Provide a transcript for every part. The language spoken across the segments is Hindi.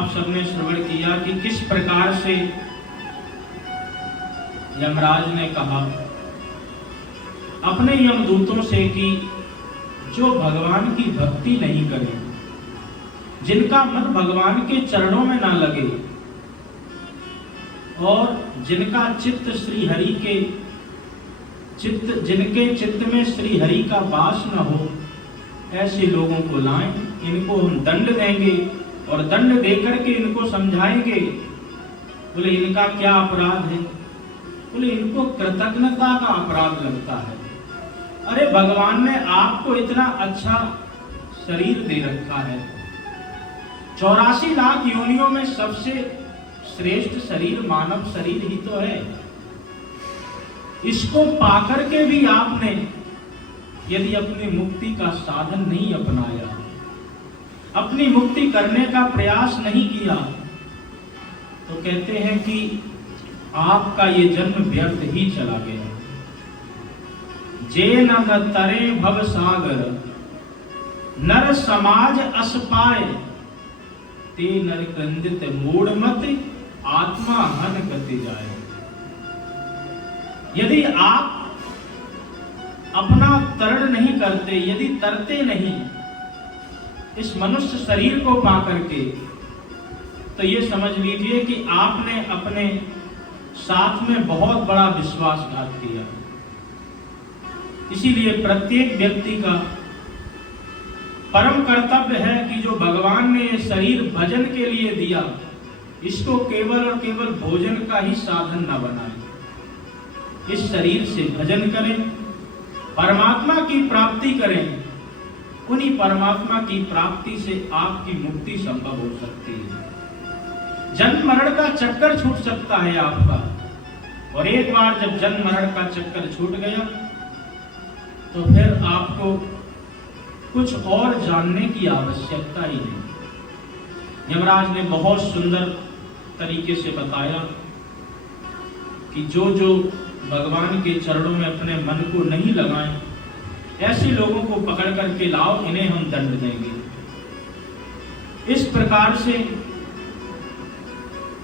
आप सबने श्रवण किया कि किस प्रकार से यमराज ने कहा अपने यमदूतों से कि जो भगवान की भक्ति नहीं करे, जिनका मन भगवान के चरणों में ना लगे और जिनका चित्त श्री हरि के जिनके चित्त में श्री हरि का वास न हो, ऐसे लोगों को लाएं, इनको हम दंड देंगे और दंड देकर के इनको समझाएंगे। बोले इनका क्या अपराध है? बोले इनको कृतज्ञता का अपराध लगता है। अरे भगवान ने आपको इतना अच्छा शरीर दे रखा है, 84 लाख योनियों में सबसे श्रेष्ठ शरीर मानव शरीर ही तो है। इसको पाकर के भी आपने यदि अपनी मुक्ति का साधन नहीं अपनाया, अपनी मुक्ति करने का प्रयास नहीं किया, तो कहते हैं कि आपका ये जन्म व्यर्थ ही चला गया। जे न तरे भव सागर नर समाज अस पाए, ते नर क्रंदित मूढ़मत आत्मा हन गति जाए। यदि आप अपना तरण नहीं करते, यदि तरते नहीं इस मनुष्य शरीर को पाकर के, तो ये समझ लीजिए कि आपने अपने साथ में बहुत बड़ा विश्वासघात किया। इसीलिए प्रत्येक व्यक्ति का परम कर्तव्य है कि जो भगवान ने ये शरीर भजन के लिए दिया, इसको केवल और केवल भोजन का ही साधन न बनाए। इस शरीर से भजन करें, परमात्मा की प्राप्ति करें। उन्हीं परमात्मा की प्राप्ति से आपकी मुक्ति संभव हो सकती है। जन्म मरण का चक्कर छूट सकता है आपका, और एक बार जब जन्म मरण का चक्कर छूट गया तो फिर आपको कुछ और जानने की आवश्यकता ही नहीं। यमराज ने बहुत सुंदर तरीके से बताया कि जो भगवान के चरणों में अपने मन को नहीं लगाएं, ऐसे लोगों को पकड़ करके लाओ, इन्हें हम दंड देंगे। इस प्रकार से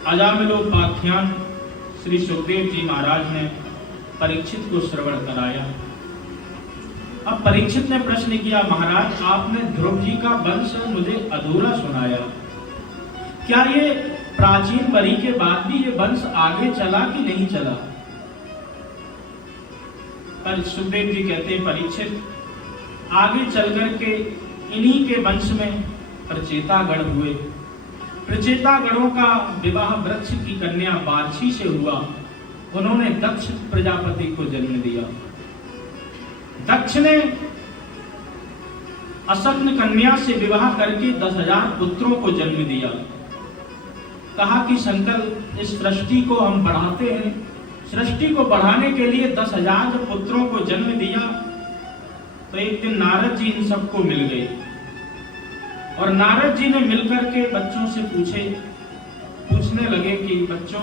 अजामिलोपाख्यान श्री सुखदेव जी महाराज ने परीक्षित को श्रवण कराया। अब परीक्षित ने प्रश्न किया, महाराज आपने ध्रुव जी का वंश मुझे अधूरा सुनाया, क्या ये प्राचीन बलि के बाद भी ये वंश आगे चला कि नहीं चला? पर सुखदेव जी कहते हैं, परीक्षित आगे चल करके इन्हीं के वंश में प्रचेतागण हुए। प्रचेतागणों का विवाह वृक्ष की कन्या बारछी से हुआ। उन्होंने दक्ष प्रजापति को जन्म दिया। दक्ष ने असग्न कन्या से विवाह करके 10,000 पुत्रों को जन्म दिया। कहा कि शंकर इस सृष्टि को हम बढ़ाते हैं। सृष्टि को बढ़ाने के लिए 10,000 पुत्रों को जन्म दिया। तो एक दिन नारद जी इन सबको मिल गए और नारद जी ने मिलकर के बच्चों से पूछने लगे कि बच्चों,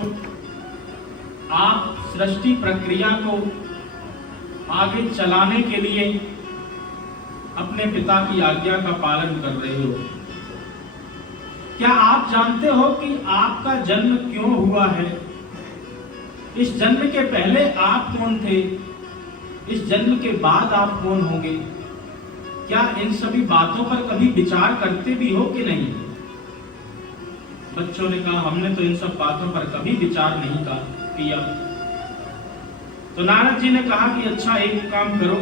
आप सृष्टि प्रक्रिया को आगे चलाने के लिए अपने पिता की आज्ञा का पालन कर रहे हो। क्या आप जानते हो कि आपका जन्म क्यों हुआ है? इस जन्म के पहले आप कौन थे? इस जन्म के बाद आप कौन होंगे? क्या इन सभी बातों पर कभी विचार करते भी हो कि नहीं? बच्चों ने कहा, हमने तो इन सब बातों पर कभी विचार नहीं किया। तो नारद जी ने कहा कि अच्छा, एक काम करो,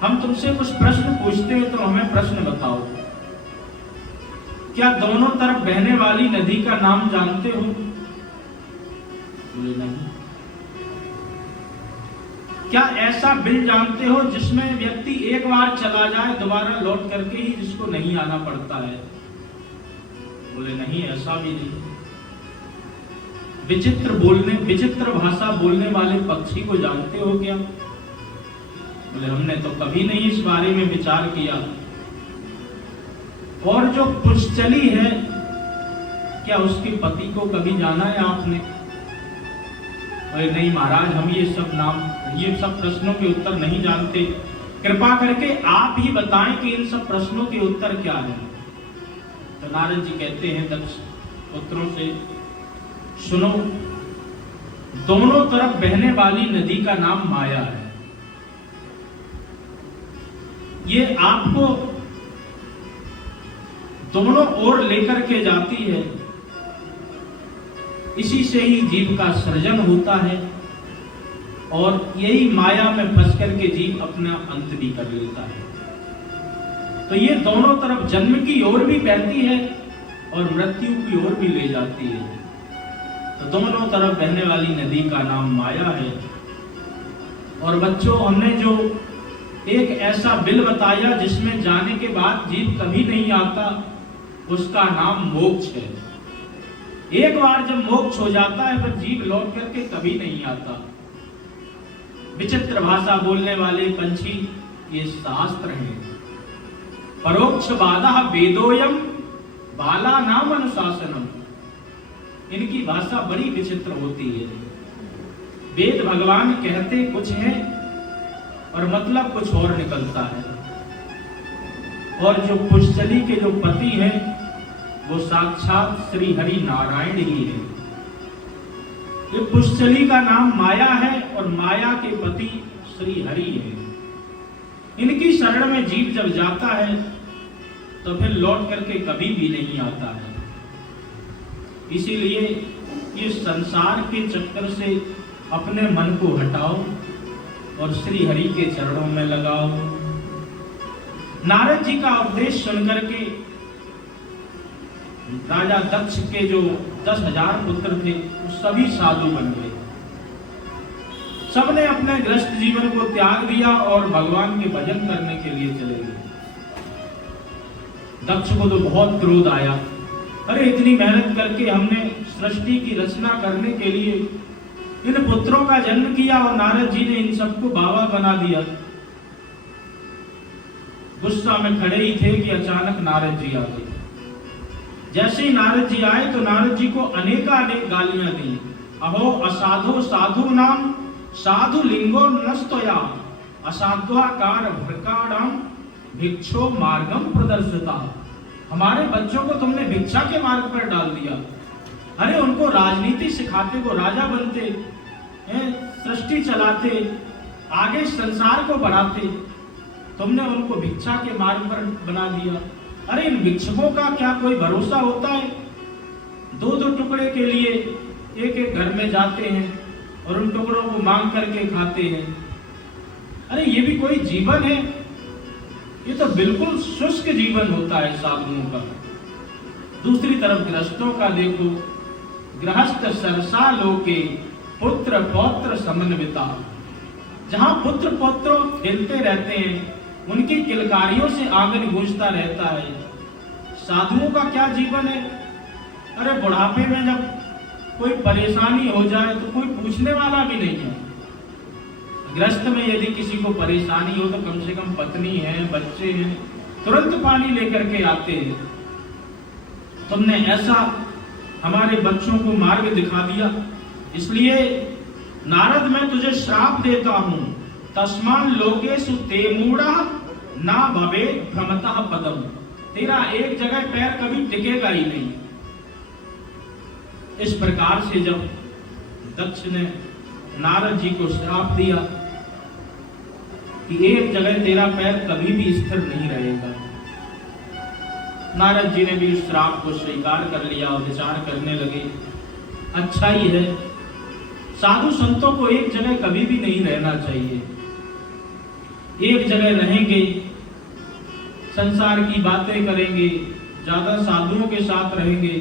हम तुमसे कुछ प्रश्न पूछते हैं, तो हमें प्रश्न बताओ। क्या दोनों तरफ बहने वाली नदी का नाम जानते हो? बोले नहीं। क्या ऐसा बिल जानते हो जिसमें व्यक्ति एक बार चला जाए, दोबारा लौट करके ही जिसको नहीं आना पड़ता है? बोले नहीं, ऐसा भी नहीं। विचित्र भाषा बोलने वाले पक्षी को जानते हो क्या? बोले हमने तो कभी नहीं इस बारे में विचार किया। और जो पुष्चली है, क्या उसके पति को कभी जाना है आपने? बोले नहीं महाराज, हम ये सब प्रश्नों के उत्तर नहीं जानते। कृपा करके आप ही बताएं कि इन सब प्रश्नों के उत्तर क्या है। तो नारद जी कहते हैं दक्ष पुत्रों से, सुनो, दोनों तरफ बहने वाली नदी का नाम माया है। ये आपको दोनों ओर लेकर के जाती है। इसी से ही जीव का सृजन होता है और यही माया में फंस करके जीव अपना अंत भी कर लेता है। तो ये दोनों तरफ जन्म की ओर भी बहती है और मृत्यु की ओर भी ले जाती है। तो दोनों तरफ बहने वाली नदी का नाम माया है। और बच्चों, हमने जो एक ऐसा बिल बताया जिसमें जाने के बाद जीव कभी नहीं आता, उसका नाम मोक्ष है। एक बार जब मोक्ष हो जाता है फिर जीव लौट करके कभी नहीं आता। विचित्र भाषा बोलने वाले पंछी ये शास्त्र हैं। परोक्ष बाधा वेदोयम बाला नाम अनुशासनम। इनकी भाषा बड़ी विचित्र होती है। वेद भगवान कहते कुछ है और मतलब कुछ और निकलता है। और जो पुष्चली के जो पति हैं वो साक्षात श्री हरि नारायण ही है। ये पुष्चली का नाम माया है और माया के पति श्री हरि है। इनकी शरण में जीव जब जाता है तो फिर लौट करके कभी भी नहीं आता है। इसीलिए ये संसार के चक्कर से अपने मन को हटाओ और श्री हरि के चरणों में लगाओ। नारद जी का उपदेश सुनकर के राजा दक्ष के जो 10,000 पुत्र थे वो सभी साधु बन गए। सबने अपने गृहस्थ जीवन को त्याग दिया और भगवान के भजन करने के लिए चले गए। दक्ष को तो बहुत क्रोध आया। अरे इतनी मेहनत करके हमने सृष्टि की रचना करने के लिए इन पुत्रों का जन्म किया और नारद जी ने इन सबको बाबा बना दिया। गुस्सा में खड़े ही थे कि अचानक नारद जी आ गए। जैसे ही नारद जी आए तो नारद जी को अनेकानेक गालियां दी। अहो असाधो साधु नाम साधु लिंगो नस्तोया असाध्वाकार भ्रकाणाम भिक्षो मार्गम प्रदर्शिता। हमारे बच्चों को तुमने भिक्षा के मार्ग पर डाल दिया। अरे उनको राजनीति सिखाते, वो राजा बनते, सृष्टि चलाते, आगे संसार को बढ़ाते, तुमने उनको भिक्षा के मार्ग पर बना दिया। अरे इन भिक्षुकों का क्या कोई भरोसा होता है? 2-2 टुकड़े के लिए एक घर में जाते हैं और उन टुकड़ों को मांग करके खाते हैं। अरे ये भी कोई जीवन है? ये तो बिल्कुल शुष्क जीवन होता है साधुओं का। दूसरी तरफ गृहस्थों का देखो, गृहस्थ सरसा लोके पुत्र पौत्र समन्विता। जहां पुत्र पौत्र खेलते रहते हैं, उनकी किलकारियों से आंगन गूंजता रहता है। साधुओं का क्या जीवन है? अरे बुढ़ापे में जब कोई परेशानी हो जाए तो कोई पूछने वाला भी नहीं है। गृहस्थ में यदि किसी को परेशानी हो तो कम से कम पत्नी है, बच्चे हैं, तुरंत पानी लेकर के आते हैं। तुमने ऐसा हमारे बच्चों को मार्ग दिखा दिया, इसलिए नारद मैं तुझे श्राप देता हूं। तस्मान लोकेषु ते मूढ़ा ना भवे भ्रमतः पदम। तेरा एक जगह पैर कभी टिकेगा ही नहीं। इस प्रकार से जब दक्ष ने नारद जी को श्राप दिया कि एक जगह तेरा पैर कभी भी स्थिर नहीं रहेगा, नारद जी ने भी उस श्राप को स्वीकार कर लिया और विचार करने लगे, अच्छा ही है, साधु संतों को एक जगह कभी भी नहीं रहना चाहिए। एक जगह रहेंगे, संसार की बातें करेंगे, ज्यादा साधुओं के साथ रहेंगे,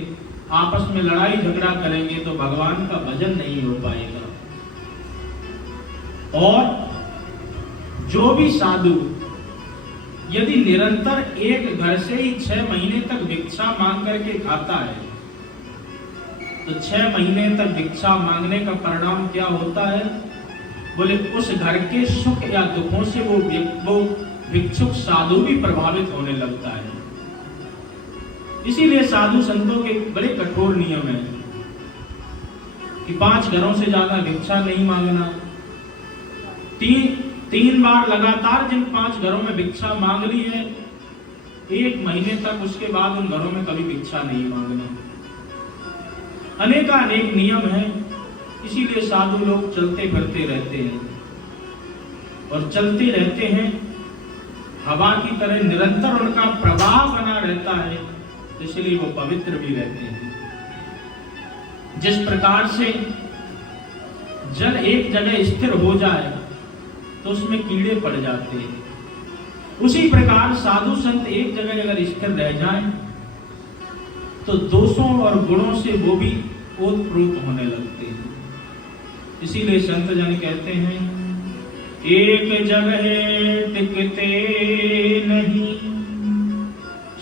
आपस में लड़ाई झगड़ा करेंगे तो भगवान का भजन नहीं हो पाएगा। और जो भी साधु यदि निरंतर एक घर से ही 6 महीने तक भिक्षा मांग करके खाता है तो 6 महीने तक भिक्षा मांगने का परिणाम क्या होता है? बोले उस घर के सुख या दुखों से वो भिक्षुक साधु भी प्रभावित होने लगता है। इसीलिए साधु संतों के बड़े कठोर नियम है कि 5 घरों से ज्यादा भिक्षा नहीं मांगना। 3 बार लगातार जिन 5 घरों में भिक्षा मांग ली है 1 महीने तक उसके बाद उन घरों में कभी भिक्षा नहीं मांगना। अनेकानेक नियम है, इसीलिए साधु लोग चलते फिरते रहते हैं और चलते रहते हैं, हवा की तरह निरंतर उनका प्रवाह बना रहता है, इसलिए वो पवित्र भी रहते हैं। जिस प्रकार से जल एक जगह स्थिर हो जाए तो उसमें कीड़े पड़ जाते हैं, उसी प्रकार साधु संत एक जगह अगर स्थिर रह जाएं तो दोषों और गुणों से वो भी ओतप्रोत होने लगते हैं। इसीलिए संत जन कहते हैं, एक जगह टिकते नहीं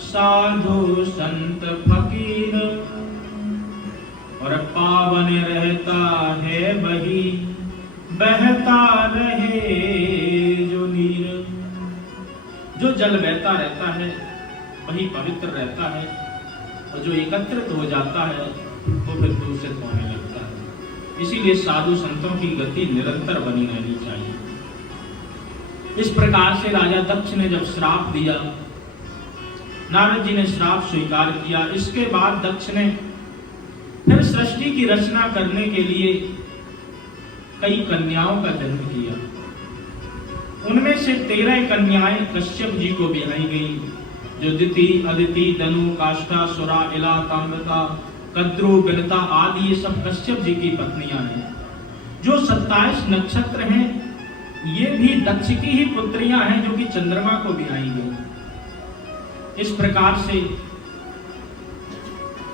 साधु संत फकीर, और पावन रहता है वही बहता रहे जो नीर। जो जल बहता रहता है वही पवित्र रहता है, और जो एकत्रित हो जाता है वो फिर दूषित होने लगता है। इसीलिए साधु संतों की गति निरंतर बनी रहनी चाहिए। इस प्रकार से राजा दक्ष ने जब श्राप दिया, नारद जी ने श्राप स्वीकार किया। इसके बाद दक्ष ने फिर सृष्टि की रचना करने के लिए कई कन्याओं का जन्म किया। उनमें से 13 कन्याएं कश्यप जी को ब्याही गई, जो दिति, अदिति, दनु, काष्ठा, सुरा, इला, ताम्रता, कद्रु, बिलता आदि ये सब कश्यप जी की पत्नियां हैं। जो 27 नक्षत्र हैं ये भी दक्ष की ही पुत्रियां हैं, जो कि चंद्रमा को ब्याही गई। इस प्रकार से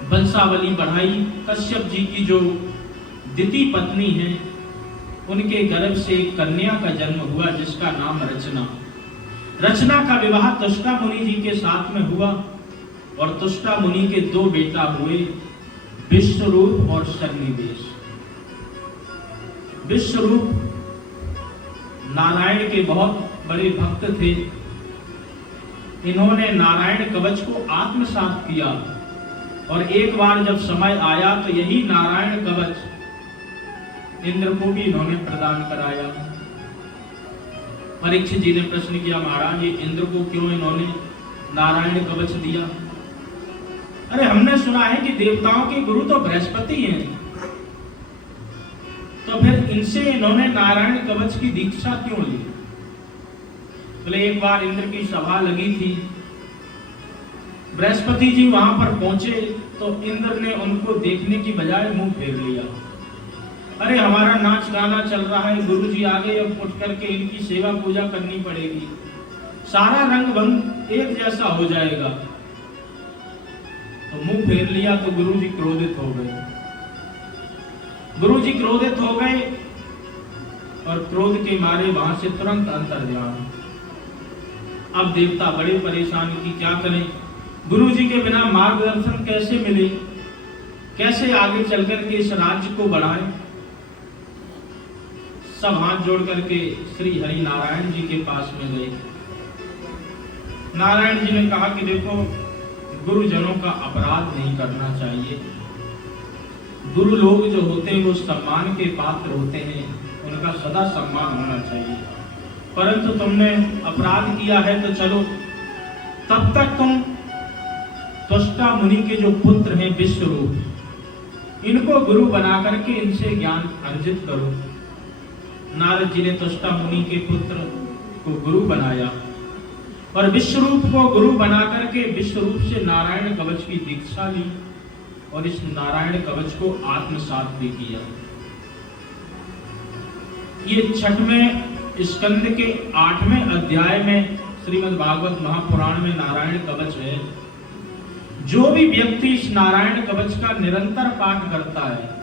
वंशावली बढ़ाई। कश्यप जी की जो दिति पत्नी है उनके गर्भ से एक कन्या का जन्म हुआ जिसका नाम रचना। रचना का विवाह तुष्टा मुनि जी के साथ में हुआ और तुष्टा मुनि के 2 बेटा हुए, विश्वरूप और सन्निवेश। विश्वरूप नारायण के बहुत बड़े भक्त थे। इन्होंने नारायण कवच को आत्मसात किया और एक बार जब समय आया तो यही नारायण कवच इंद्र को भी इन्होंने प्रदान कराया। परीक्षित जी ने प्रश्न किया, महाराज ये इंद्र को क्यों इन्होंने नारायण कवच दिया? अरे हमने सुना है कि देवताओं के गुरु तो बृहस्पति हैं, तो फिर इनसे इन्होंने नारायण कवच की दीक्षा क्यों ली? बोले एक बार इंद्र की सभा लगी थी, बृहस्पति जी वहां पर पहुंचे तो इंद्र ने उनको देखने की बजाय मुंह फेर लिया। अरे हमारा नाच गाना चल रहा है, गुरु जी आगे अब उठ करके इनकी सेवा पूजा करनी पड़ेगी, सारा रंग भंग एक जैसा हो जाएगा। तो मुंह फेर लिया तो गुरु जी क्रोधित हो गए। गुरु जी क्रोधित हो गए और क्रोध के मारे वहां से तुरंत अंतर्ध्यान। अब देवता बड़े परेशान कि क्या करें, गुरु जी के बिना मार्गदर्शन कैसे मिले, कैसे आगे चलकर के इस राज्य को बढ़ाएं। सब हाथ जोड़ करके श्री हरि नारायण जी के पास में गए। नारायण जी ने कहा कि देखो, गुरुजनों का अपराध नहीं करना चाहिए। गुरु लोग जो होते हैं वो सम्मान के पात्र होते हैं, उनका सदा सम्मान होना चाहिए। परंतु तुमने अपराध किया है तो चलो, तब तक तुम त्वष्टा मुनि के जो पुत्र हैं विश्वरूप, इनको गुरु बना करके इनसे ज्ञान अर्जित करो। नारद जी ने त्वष्टा मुनि के पुत्र को गुरु बनाया और विश्वरूप को गुरु बना करके विश्वरूप से नारायण कवच की दीक्षा ली और इस नारायण कवच को आत्मसात भी किया। ये 6वें स्कंद के 8वें अध्याय में श्रीमद् भागवत महापुराण में नारायण कवच है। जो भी व्यक्ति इस नारायण कवच का निरंतर पाठ करता है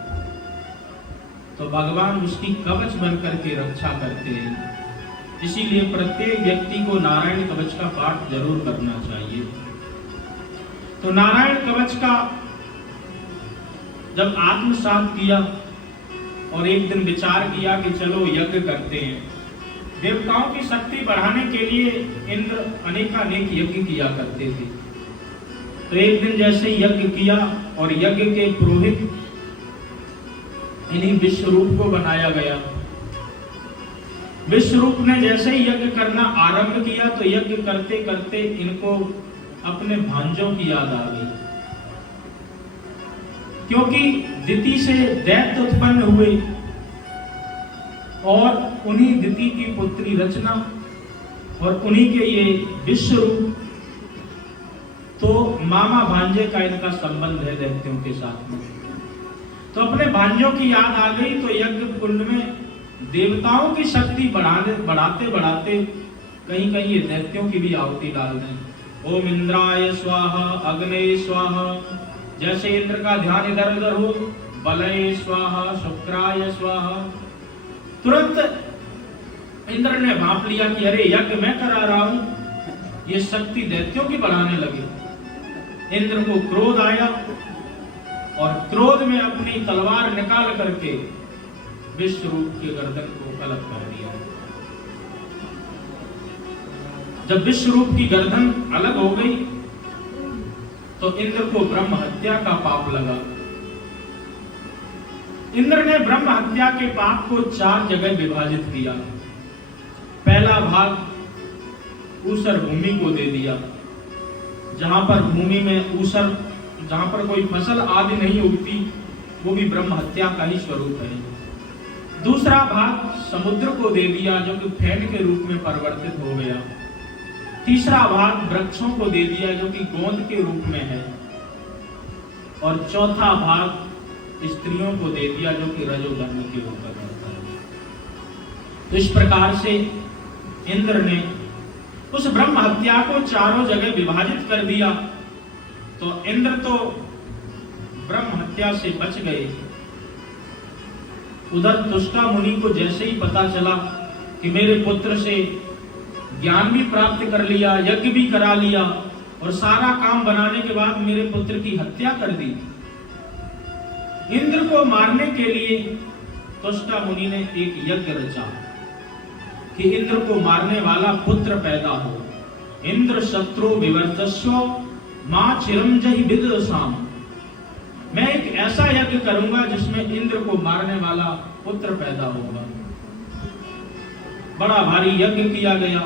तो भगवान उसकी कवच बनकर के रक्षा करते हैं। इसीलिए प्रत्येक व्यक्ति को नारायण कवच का पाठ जरूर करना चाहिए। तो नारायण कवच का जब आत्मसात किया और एक दिन विचार किया कि चलो यज्ञ करते हैं। देवताओं की शक्ति बढ़ाने के लिए इंद्र अनेकानेक यज्ञ किया करते थे। तो एक दिन जैसे यज्ञ किया और यज्ञ के पुरोहित इन्हीं विश्वरूप को बनाया गया। विश्वरूप ने जैसे ही यज्ञ करना आरंभ किया तो यज्ञ करते करते इनको अपने भांजों की याद आ गई, क्योंकि दिति से दैत्य उत्पन्न हुए और उन्हीं दिति की पुत्री रचना और उन्हीं के ये विश्वरूप, तो मामा भांजे का इनका संबंध है दैत्यों के साथ में। तो अपने भांजों की याद आ गई, तो यज्ञ कुंड में देवताओं की शक्ति बढ़ाते बढ़ाते कहीं कहीं ये दैत्यों की भी आहुति डाल दें। ओम इंद्राय स्वाहा, अग्ने स्वाहा, जैसे इंद्र का ध्यान इधर उधर हो, बलय स्वाहा, शुक्राय स्वाहा। तुरंत इंद्र ने भांप लिया कि अरे यज्ञ मैं करा रहा हूं, ये शक्ति दैत्यों की बढ़ाने लगे। इंद्र को क्रोध आया और क्रोध में अपनी तलवार निकाल करके विश्वरूप के गर्दन को अलग कर दिया। जब विश्वरूप की गर्दन अलग हो गई तो इंद्र को ब्रह्म हत्या का पाप लगा। इंद्र ने ब्रह्म हत्या के पाप को 4 जगह विभाजित किया। पहला भाग ऊसर भूमि को दे दिया, जहां पर भूमि में ऊसर, जहां पर कोई फसल आदि नहीं उगती, वो भी ब्रह्म हत्या का ही स्वरूप है। दूसरा भाग समुद्र को दे दिया, जो कि फैन के रूप में परिवर्तित हो गया। तीसरा भाग वृक्षों को दे दिया, जो कि गोंद के रूप में है। और चौथा भाग स्त्रियों को दे दिया, जो कि रजोधर्म के ऊपर रहता है। तो इस प्रकार से इंद्र ने उस ब्रह्म हत्या को 4 जगह विभाजित कर दिया। तो इंद्र तो ब्रह्म हत्या से बच गए। उधर तुष्टा मुनि को जैसे ही पता चला कि मेरे पुत्र से ज्ञान भी प्राप्त कर लिया, यज्ञ भी करा लिया और सारा काम बनाने के बाद मेरे पुत्र की हत्या कर दी, इंद्र को मारने के लिए तुष्टा मुनि ने एक यज्ञ रचा कि इंद्र को मारने वाला पुत्र पैदा हो। इंद्र शत्रु विवर्चस्व मां चिरंजयी विदुषाम। मैं एक ऐसा यज्ञ करूंगा जिसमें इंद्र को मारने वाला पुत्र पैदा होगा। बड़ा भारी यज्ञ किया गया।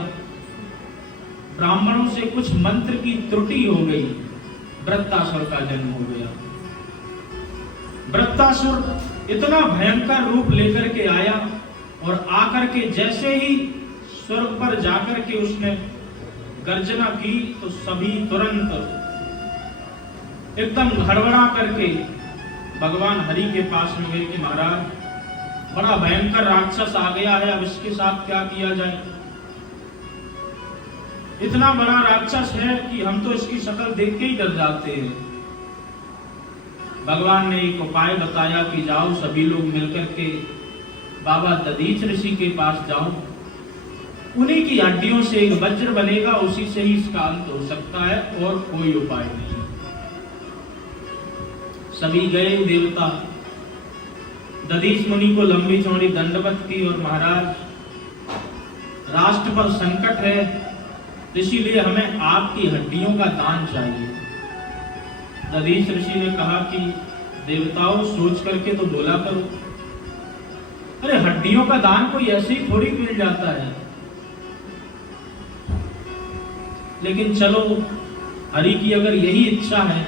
ब्राह्मणों से कुछ मंत्र की त्रुटि हो गई, वृत्तासुर का जन्म हो गया। वृत्तासुर इतना भयंकर रूप लेकर के आया और आकर के जैसे ही स्वर्ग पर जाकर के उसने गर्जना की, तो सभी तुरंत एकदम हड़बड़ा करके भगवान हरि के पास में गए कि महाराज बड़ा भयंकर राक्षस आ गया है, अब इसके साथ क्या किया जाए। इतना बड़ा राक्षस है कि हम तो इसकी शक्ल देख के ही डर जाते हैं। भगवान ने एक उपाय बताया कि जाओ सभी लोग मिलकर के बाबा दधीच ऋषि के पास जाओ, उन्हीं की हड्डियों से एक वज्र बनेगा, उसी से ही इसका अंत हो सकता है और कोई उपाय नहीं। सभी गए देवता, दधीच मुनि को लंबी चौड़ी दंडवत की और महाराज राष्ट्र पर संकट है, इसीलिए हमें आपकी हड्डियों का दान चाहिए। दधीच ऋषि ने कहा कि देवताओं सोच करके तो बोला करो, अरे हड्डियों का दान कोई ऐसे ही थोड़ी मिल जाता है। लेकिन चलो हरि की अगर यही इच्छा है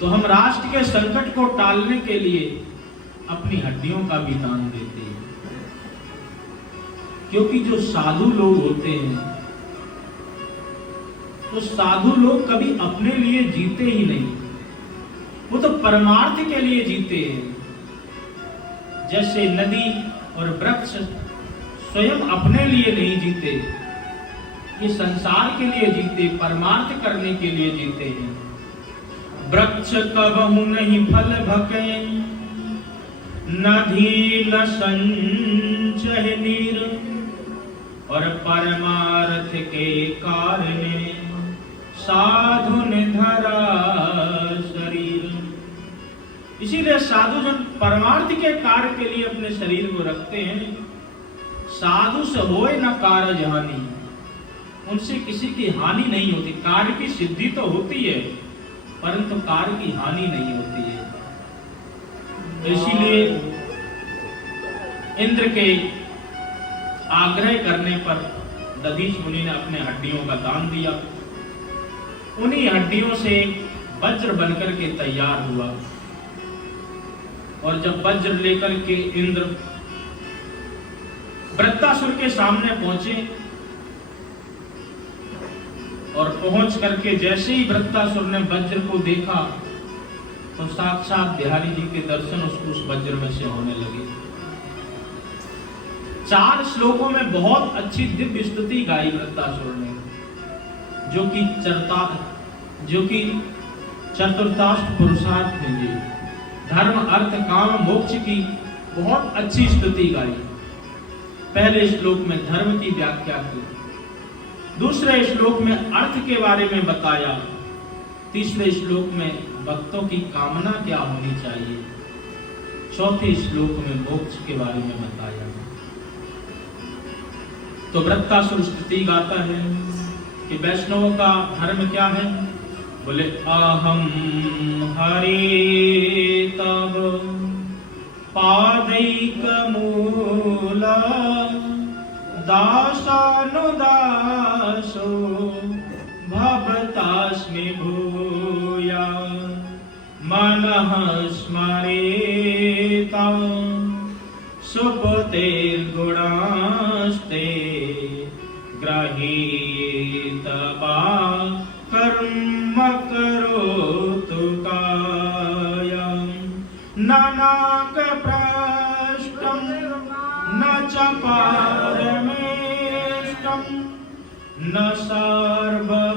तो हम राष्ट्र के संकट को टालने के लिए अपनी हड्डियों का भी दान देते हैं। क्योंकि जो साधु लोग होते हैं, तो साधु लोग कभी अपने लिए जीते ही नहीं, वो तो परमार्थ के लिए जीते हैं। जैसे नदी और वृक्ष स्वयं अपने लिए नहीं जीते, ये संसार के लिए जीते, परमार्थ करने के लिए जीते हैं। वृक्ष कबहु नहीं फल भके, नदी न संचय नीर, और परमार्थ के कारण साधु ने धरा शरीर। इसीलिए साधु जन परमार्थ के कार्य के लिए अपने शरीर को रखते हैं। साधु से होए न कार्य हानि, उनसे किसी की हानि नहीं होती। कार्य की सिद्धि तो होती है परंतु कार्य की हानि नहीं होती है। इसीलिए इंद्र के आग्रह करने पर दधीच मुनि ने अपने हड्डियों का दान दिया। उन्हीं हड्डियों से वज्र बनकर के तैयार हुआ। और जब वज्र लेकर के इंद्र वृत्तासुर के सामने पहुंचे और पहुंच करके जैसे ही वृत्तासुर ने वज्र को देखा तो साक्षात बिहारी जी के दर्शन उसको उस वज्र में से होने लगे। 4 श्लोकों में बहुत अच्छी दिव्य स्तुति गाई वृत्तासुर ने, जो कि चतुर्थाष्ट पुरुषार्थ हैं जी, धर्म अर्थ काम मोक्ष की बहुत अच्छी स्तुति गाई। पहले श्लोक में धर्म की व्याख्या की, दूसरे श्लोक में अर्थ के बारे में बताया, तीसरे श्लोक में भक्तों की कामना क्या होनी चाहिए, चौथे श्लोक में मोक्ष के बारे में बताया। तो वृत्तासुर स्तुति गाता है कि वैष्णवों का धर्म क्या है। बोले अहम हरे तब पादैक मूल दासानुदासो भवतास्मि भूया मनः स्मरेता सुपतेर्गुणास्ते गृहीतवा कर्म करोतु कायं नानाक पृष्ठं न च पारमेष्टं न सार्वभौमं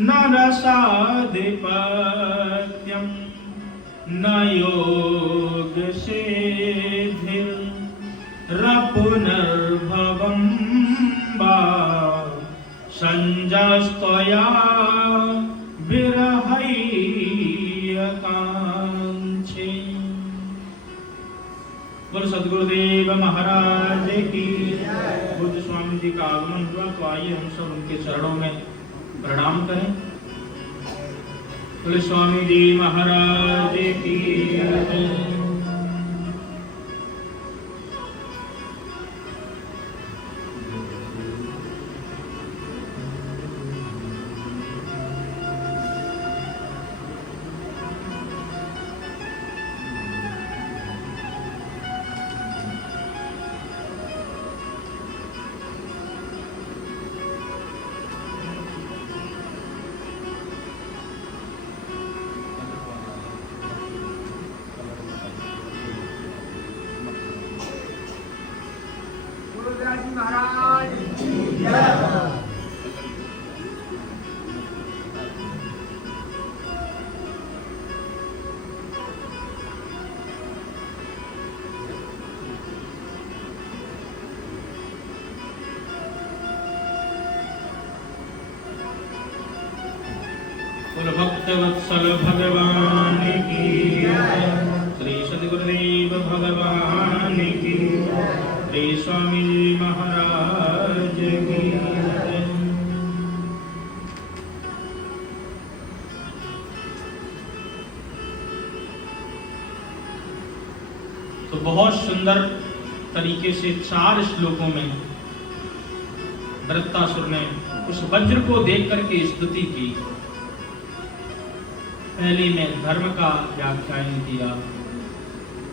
न रसाधिपत्यं न योगसिद्धिर्पुनर्भवं वा संजस्तया विरहैकांक्षे। बोलो सद्गुरुदेव महाराज की। बुद्ध स्वामी जी का आगमन हुआ, तो आइए हम सब उनके चरणों में प्रणाम करें। बोले स्वामी जी महाराज की। महाराज भक्तवत्सल भगवान की, श्री सद्गुरुदेव भगवान की, श्री स्वामी जी महाराज की। तो बहुत सुंदर तरीके से 4 श्लोकों में वृत्तासुर ने उस वज्र को देख करके स्तुति की। पहले में धर्म का व्याख्यान किया।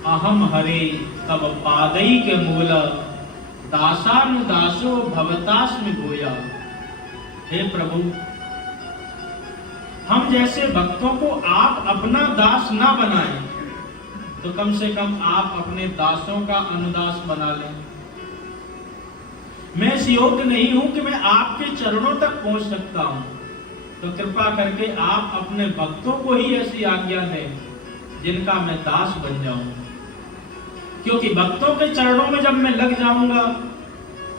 अहम हरे तब पादैक मूल दासानुदासो भवतास्मि भूया। हे प्रभु, हम जैसे भक्तों को आप अपना दास ना बनाएं, तो कम से कम आप अपने दासों का अनुदास बना लें। मैं इस योग्य नहीं हूं कि मैं आपके चरणों तक पहुंच सकता हूं, तो कृपा करके आप अपने भक्तों को ही ऐसी आज्ञा दें जिनका मैं दास बन जाऊं, क्योंकि भक्तों के चरणों में जब मैं लग जाऊंगा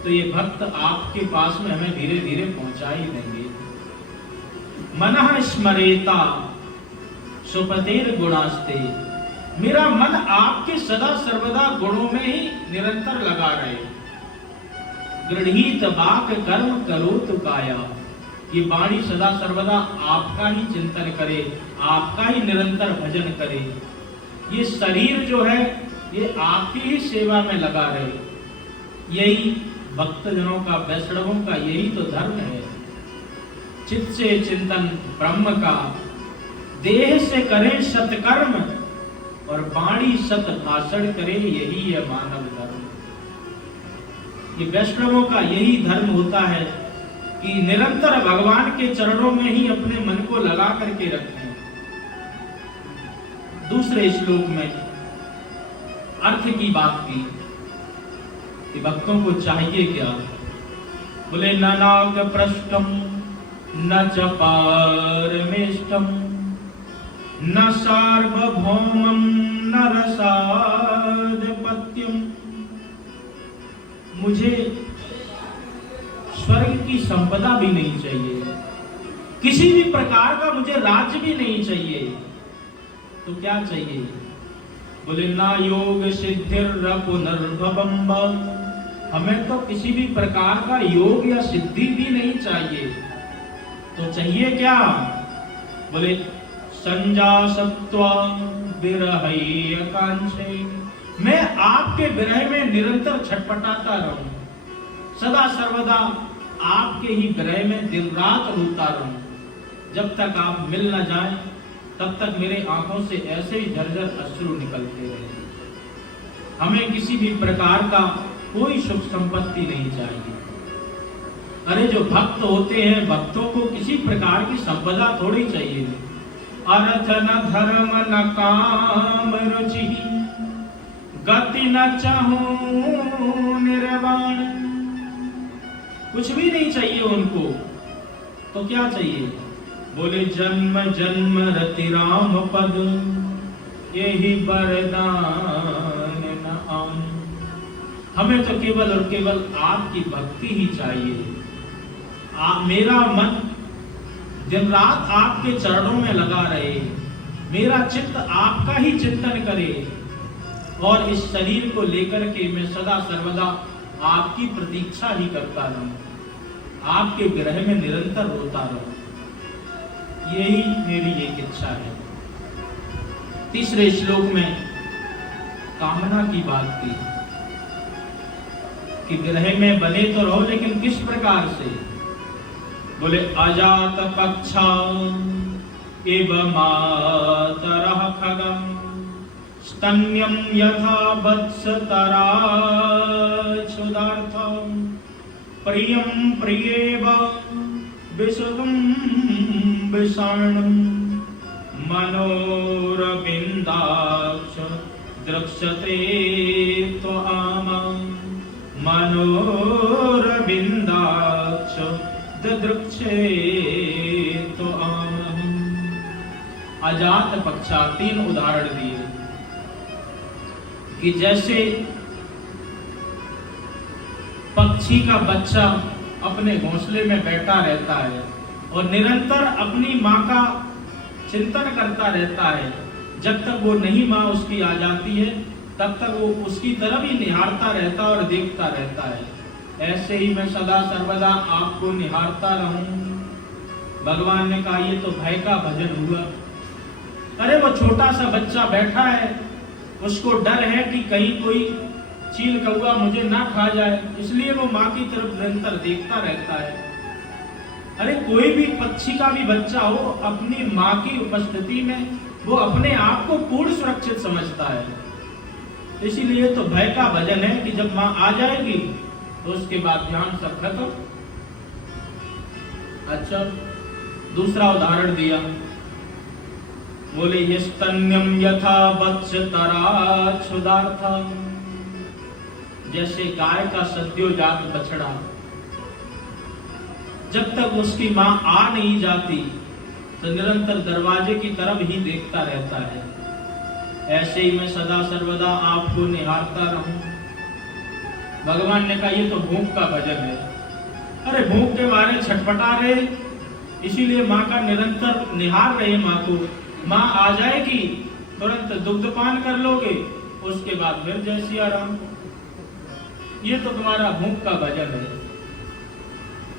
तो ये भक्त आपके पास में हमें धीरे धीरे पहुंचा ही देंगे। मनः स्मरेता सुपतेर गुणास्ते। मेरा मन आपके सदा सर्वदा गुणों में ही निरंतर लगा रहे। गृहीत वाक कर्म करोतु काया। ये वाणी सदा सर्वदा आपका ही चिंतन करे, आपका ही निरंतर भजन करे। ये शरीर जो है ये आपकी ही सेवा में लगा रहे। यही भक्तजनों का, वैष्णवों का यही तो धर्म है। चित्त से चिंतन ब्रह्म का, देह से करें सत्कर्म और वाणी सत भाषण करे, यही है मानव धर्म। ये वैष्णवों का यही धर्म होता है कि निरंतर भगवान के चरणों में ही अपने मन को लगा करके रखें। दूसरे श्लोक में अर्थ की बात की कि भक्तों को चाहिए क्या। बोले न नाग पृष्ठम न च पारमेष्टम न सार्वभौमम न रसाधिपत्यम। मुझे स्वर्ग की संपदा भी नहीं चाहिए, किसी भी प्रकार का मुझे राज्य भी नहीं चाहिए। तो क्या चाहिए? बोले ना योग सिद्धिर पुनर्भवम। हमें तो किसी भी प्रकार का योग या सिद्धि भी नहीं चाहिए। तो चाहिए क्या? बोले संजासत्वा विरहै आकांक्षे। मैं आपके विरह में निरंतर छटपटाता रहूं, सदा सर्वदा आपके ही विरह में दिन रात रोता रहूं। जब तक आप मिल न जाएं तब तक मेरे आंखों से ऐसे ही झरझर अश्रु निकलते रहे। हमें किसी भी प्रकार का कोई सुख संपत्ति नहीं चाहिए। अरे जो भक्त होते हैं, भक्तों को किसी प्रकार की संपदा थोड़ी चाहिए। अर्थ न धर्म न काम रुचि, गति न चाहूं निर्वाण। कुछ भी नहीं चाहिए उनको। तो क्या चाहिए? बोले जन्म जन्म रति राम पद, यही वरदान न आन। हमें तो केवल और केवल आपकी भक्ति ही चाहिए। मेरा मन दिन रात आपके चरणों में लगा रहे, मेरा चित्त आपका ही चिंतन करे और इस शरीर को लेकर के मैं सदा सर्वदा आपकी प्रतीक्षा ही करता रहूं, आपके विरह में निरंतर रोता रहूं। यही मेरी एक इच्छा है। तीसरे श्लोक में कामना की बात की कि विरह में बने तो रहो, लेकिन किस प्रकार से? बोले अजात पक्षा एव मातरः खगम, स्तन्यम यथा वत्सतरा क्षुदार्थम, प्रियम प्रियेव विशुभम विषाणम, मनोरविंदाक्ष द्रक्ष्यते त्वाम, मनोरविंदाक्ष दृक्षे त्वाम। अजात पक्षा 3 उदाहरण दिए कि जैसे पक्षी का बच्चा अपने घोंसले में बैठा रहता है और निरंतर अपनी माँ का चिंतन करता रहता है, जब तक वो नहीं माँ उसकी आ जाती है तब तक वो उसकी तरफ ही निहारता रहता और देखता रहता है। ऐसे ही मैं सदा सर्वदा आपको निहारता रहूं। भगवान ने कहा ये तो भय का भजन हुआ। अरे वो छोटा सा बच्चा बैठा है, उसको डर है कि कहीं कोई चील कौवा मुझे ना खा जाए, इसलिए वो माँ की तरफ निरंतर देखता रहता है। अरे कोई भी पक्षी का भी बच्चा हो, अपनी माँ की उपस्थिति में वो अपने आप को पूर्ण सुरक्षित समझता है। इसीलिए तो भय का भजन है कि जब माँ आ जाएगी तो उसके बाद ध्यान सब खत्म। अच्छा, दूसरा उदाहरण दिया, बोले ये स्तन्यम यथा वत्सतरा क्षुदार्थम। जैसे गाय का सद्योजात बछड़ा जब तक उसकी मां आ नहीं जाती तो निरंतर दरवाजे की तरफ ही देखता रहता है, ऐसे ही मैं सदा सर्वदा आपको निहारता रहूं। भगवान ने कहा ये तो भूख का भजन है। अरे भूख के मारे छटपटा रहे, इसीलिए माँ का निरंतर निहार रहे माँ को। माँ आ जाएगी तुरंत दुग्धपान कर लोगे, उसके बाद फिर जय सिया राम। ये तो तुम्हारा भूख का भजन है।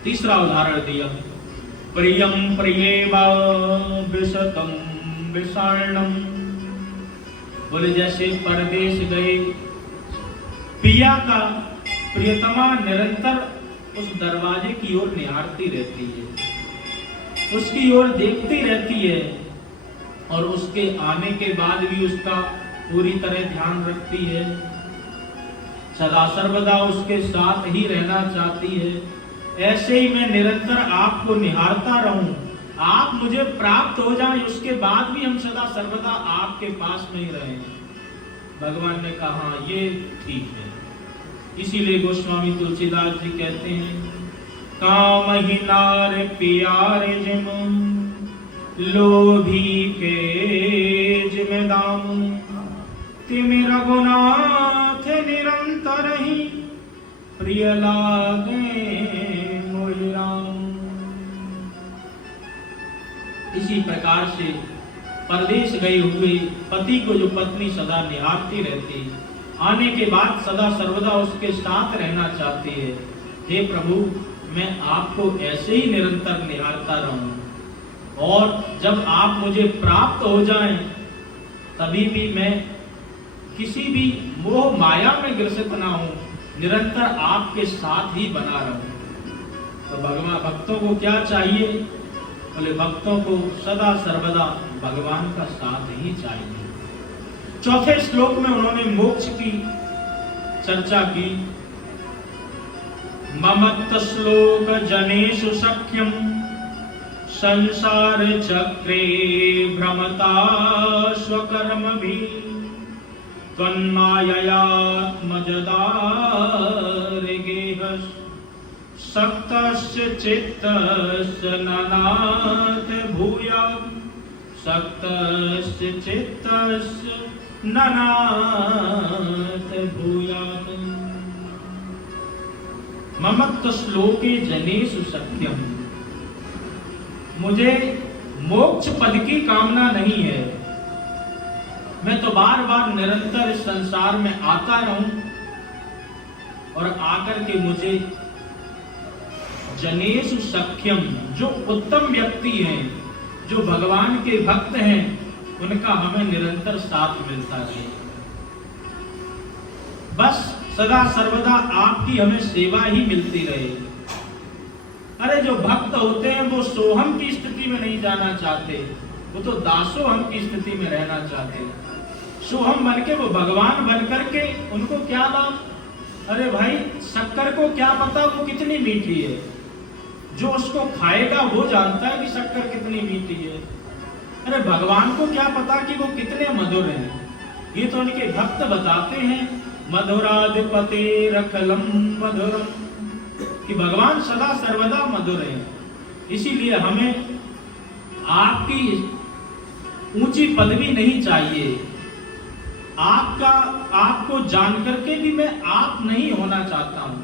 तीसरा उदाहरण दिया, प्रियम प्रियेव विशतम विषाणम। बोले जैसे परदेश गए पिया का प्रियतमा निरंतर उस दरवाजे की ओर निहारती रहती है। उसकी ओर देखती रहती है और उसके आने के बाद भी उसका पूरी तरह ध्यान रखती है, सदा सर्वदा उसके साथ ही रहना चाहती है। ऐसे ही मैं निरंतर आपको निहारता रहूं, आप मुझे प्राप्त हो जाएं, उसके बाद भी हम सदा सर्वदा आपके पास नहीं रहे। भगवान ने कहा ये ठीक है। इसीलिए गोस्वामी तुलसीदास जी कहते हैं, काम ही नार प्यारे जिम लोभी के जिम दाम, तिमि रघुनाथ निरंतर ही प्रिय लागे मोहि राम। इसी प्रकार से परदेश गए हुए पति को जो पत्नी सदा निहारती रहती, आने के बाद सदा सर्वदा उसके साथ रहना चाहती है। हे प्रभु, मैं आपको ऐसे ही निरंतर निहारता रहूं, और जब आप मुझे प्राप्त हो जाएं तभी भी मैं किसी भी मोह माया में ग्रसित ना हूं, निरंतर आपके साथ ही बना रहूं। तो भगवान भक्तों को क्या चाहिए? बोले भक्तों को सदा सर्वदा भगवान का साथ ही चाहिए। चौथे श्लोक में उन्होंने मोक्ष की चर्चा की। ममत्त श्लोक जनेषु सख्यम संसार चक्रे भ्रमता स्वकर्मभिः त्वन्माययात्मजदारेगेहः सक्तस्य चित्तस्य ननाथ भूयात्, सक्तस्य चित्तस्य ननाथ भूयात्। ममत्व श्लोके जनेषु सख्यम, मुझे मोक्ष पद की कामना नहीं है। मैं तो बार बार निरंतर इस संसार में आता रहूं और आकर के मुझे जनेषु सख्यम, जो उत्तम व्यक्ति हैं, जो भगवान के भक्त हैं, उनका हमें निरंतर साथ मिलता रहे। बस सदा सर्वदा आपकी हमें सेवा ही मिलती रहे। अरे जो भक्त होते हैं वो सोहम की स्थिति में नहीं जाना चाहते, वो तो दासोहम की स्थिति में रहना चाहते। सोहम बन के वो भगवान बन करके उनको क्या लाभ? अरे भाई, शक्कर को क्या पता वो कितनी मीठी है, जो उसको खाएगा वो जानता है कि शक्कर कितनी मीठी है। अरे भगवान को क्या पता कि वो कितने मधुर हैं। ये तो उनके भक्त बताते हैं, मधुराधिपते रकलम मधुरम, कि भगवान सदा सर्वदा मधुर हैं। इसीलिए हमें आपकी ऊंची पदवी नहीं चाहिए। आपको जान करके भी मैं आप नहीं होना चाहता हूं।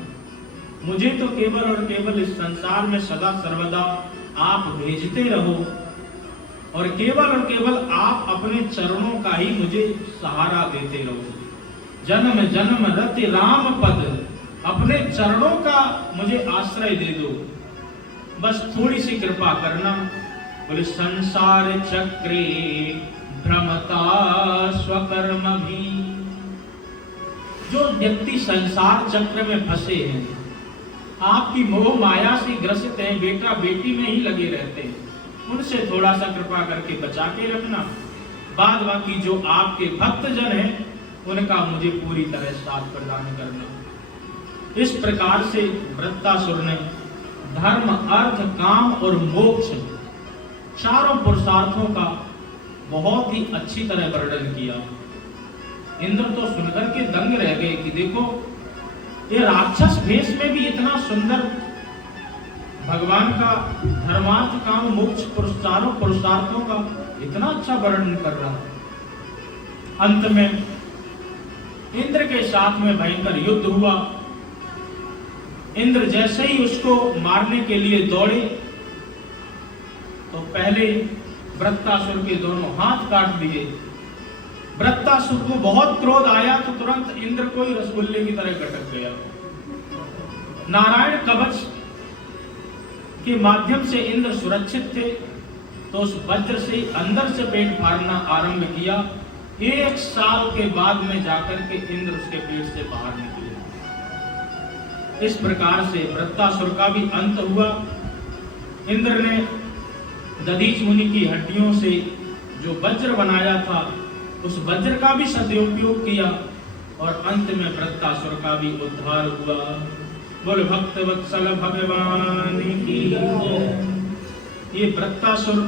मुझे तो केवल और केवल इस संसार में सदा सर्वदा आप भेजते रहो, और केवल आप अपने चरणों का ही मुझे सहारा देते रहो। जन्म जन्म रति राम पद, अपने चरणों का मुझे आश्रय दे दो। बस थोड़ी सी कृपा करना। बोले संसार चक्रे भ्रमता स्वकर्मभिः, जो व्यक्ति संसार चक्र में फंसे हैं, आपकी मोह माया से ग्रसित हैं, बेटा बेटी में ही लगे रहते हैं, उनसे थोड़ा सा कृपा करके बचा के रखना। बाद बाकी जो आपके भक्तजन हैं उनका मुझे पूरी तरह साथ प्रदान करना। इस प्रकार से वृत्तासुर ने धर्म, अर्थ, काम और मोक्ष चारों पुरुषार्थों का बहुत ही अच्छी तरह वर्णन किया। इंद्र तो सुनकर के दंग रह गए कि देखो, ये राक्षस भेष में भी इतना सुंदर भगवान का धर्मार्थ, काम, मोक्ष चारों पुरुषार्थों का इतना अच्छा वर्णन कर रहा है। अंत में इंद्र के साथ में भयंकर युद्ध हुआ। इंद्र जैसे ही उसको मारने के लिए दौड़े तो पहले वृत्तासुर के दोनों हाथ काट दिए। वृत्तासुर को बहुत क्रोध आया तो तुरंत इंद्र को ही रसगुल्ले की तरह गटक गया। नारायण कवच के माध्यम से इंद्र सुरक्षित थे, तो उस वज्र से अंदर से पेट फाड़ना आरंभ किया। 1 साल के बाद में जाकर के इंद्र उसके पेट से बाहर निकले। इस प्रकार से वृत्तासुर का भी अंत हुआ। इंद्र ने दधीच मुनि की हड्डियों से जो वज्र बनाया था उस वज्र का भी सदुपयोग किया और अंत में वृत्तासुर का भी उद्धार हुआ। बोल भक्त वत्सल भगवान की। ये वृत्तासुर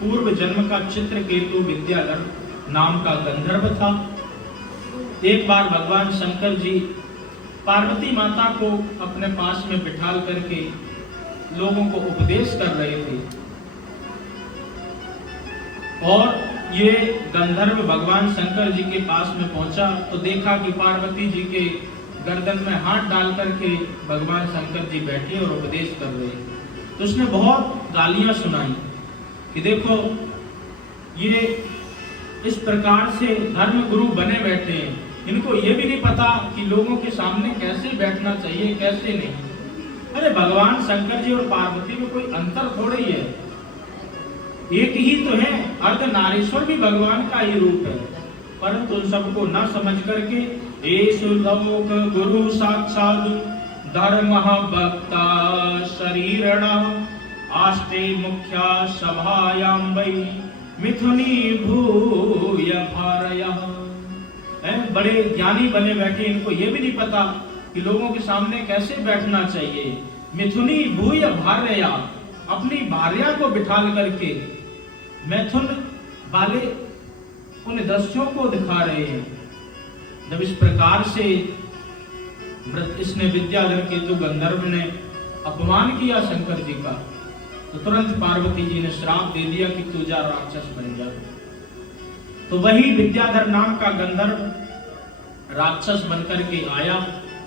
पूर्व जन्म का चित्रकेतु विद्याधर नाम का गंधर्व था। एक बार भगवान शंकर जी पार्वती माता को अपने पास में बिठाल करके लोगों को उपदेश कर रहे थे और ये गंधर्व भगवान शंकर जी के पास में पहुंचा तो देखा कि पार्वती जी के गर्दन में हाथ डाल करके भगवान शंकर जी बैठे और उपदेश कर रहे। तो उसने बहुत गालियां सुनाई कि देखो ये इस प्रकार से धर्म गुरु बने बैठे हैं, इनको ये भी नहीं पता कि लोगों के सामने कैसे बैठना चाहिए कैसे नहीं। अरे भगवान शंकर जी और पार्वती में कोई अंतर थोड़ा ही है, एक ही तो है। अर्धनारीश्वर भी भगवान का ही रूप है, परंतु उन सबको न समझ करके एषु लोक गुरु साक्षात् धर्म भक्ता शरीरण आष्टे मुख्या सभायां वै मिथुनी भूय भारयः। बड़े ज्ञानी बने बैठे, इनको ये भी नहीं पता कि लोगों के सामने कैसे बैठना चाहिए। मिथुनी भूय भारया, अपनी भार्या को बिठाल करके मैथुन वाले उन दस्युओं को दिखा रहे हैं। जब इस प्रकार से इसने विद्याधर केतु गंधर्व ने अपमान किया शंकर जी का, तो तुरंत पार्वती जी ने श्राप दे दिया कि तू जा राक्षस बन जा। तो वही विद्याधर नाम का गंधर्व राक्षस बनकर के आया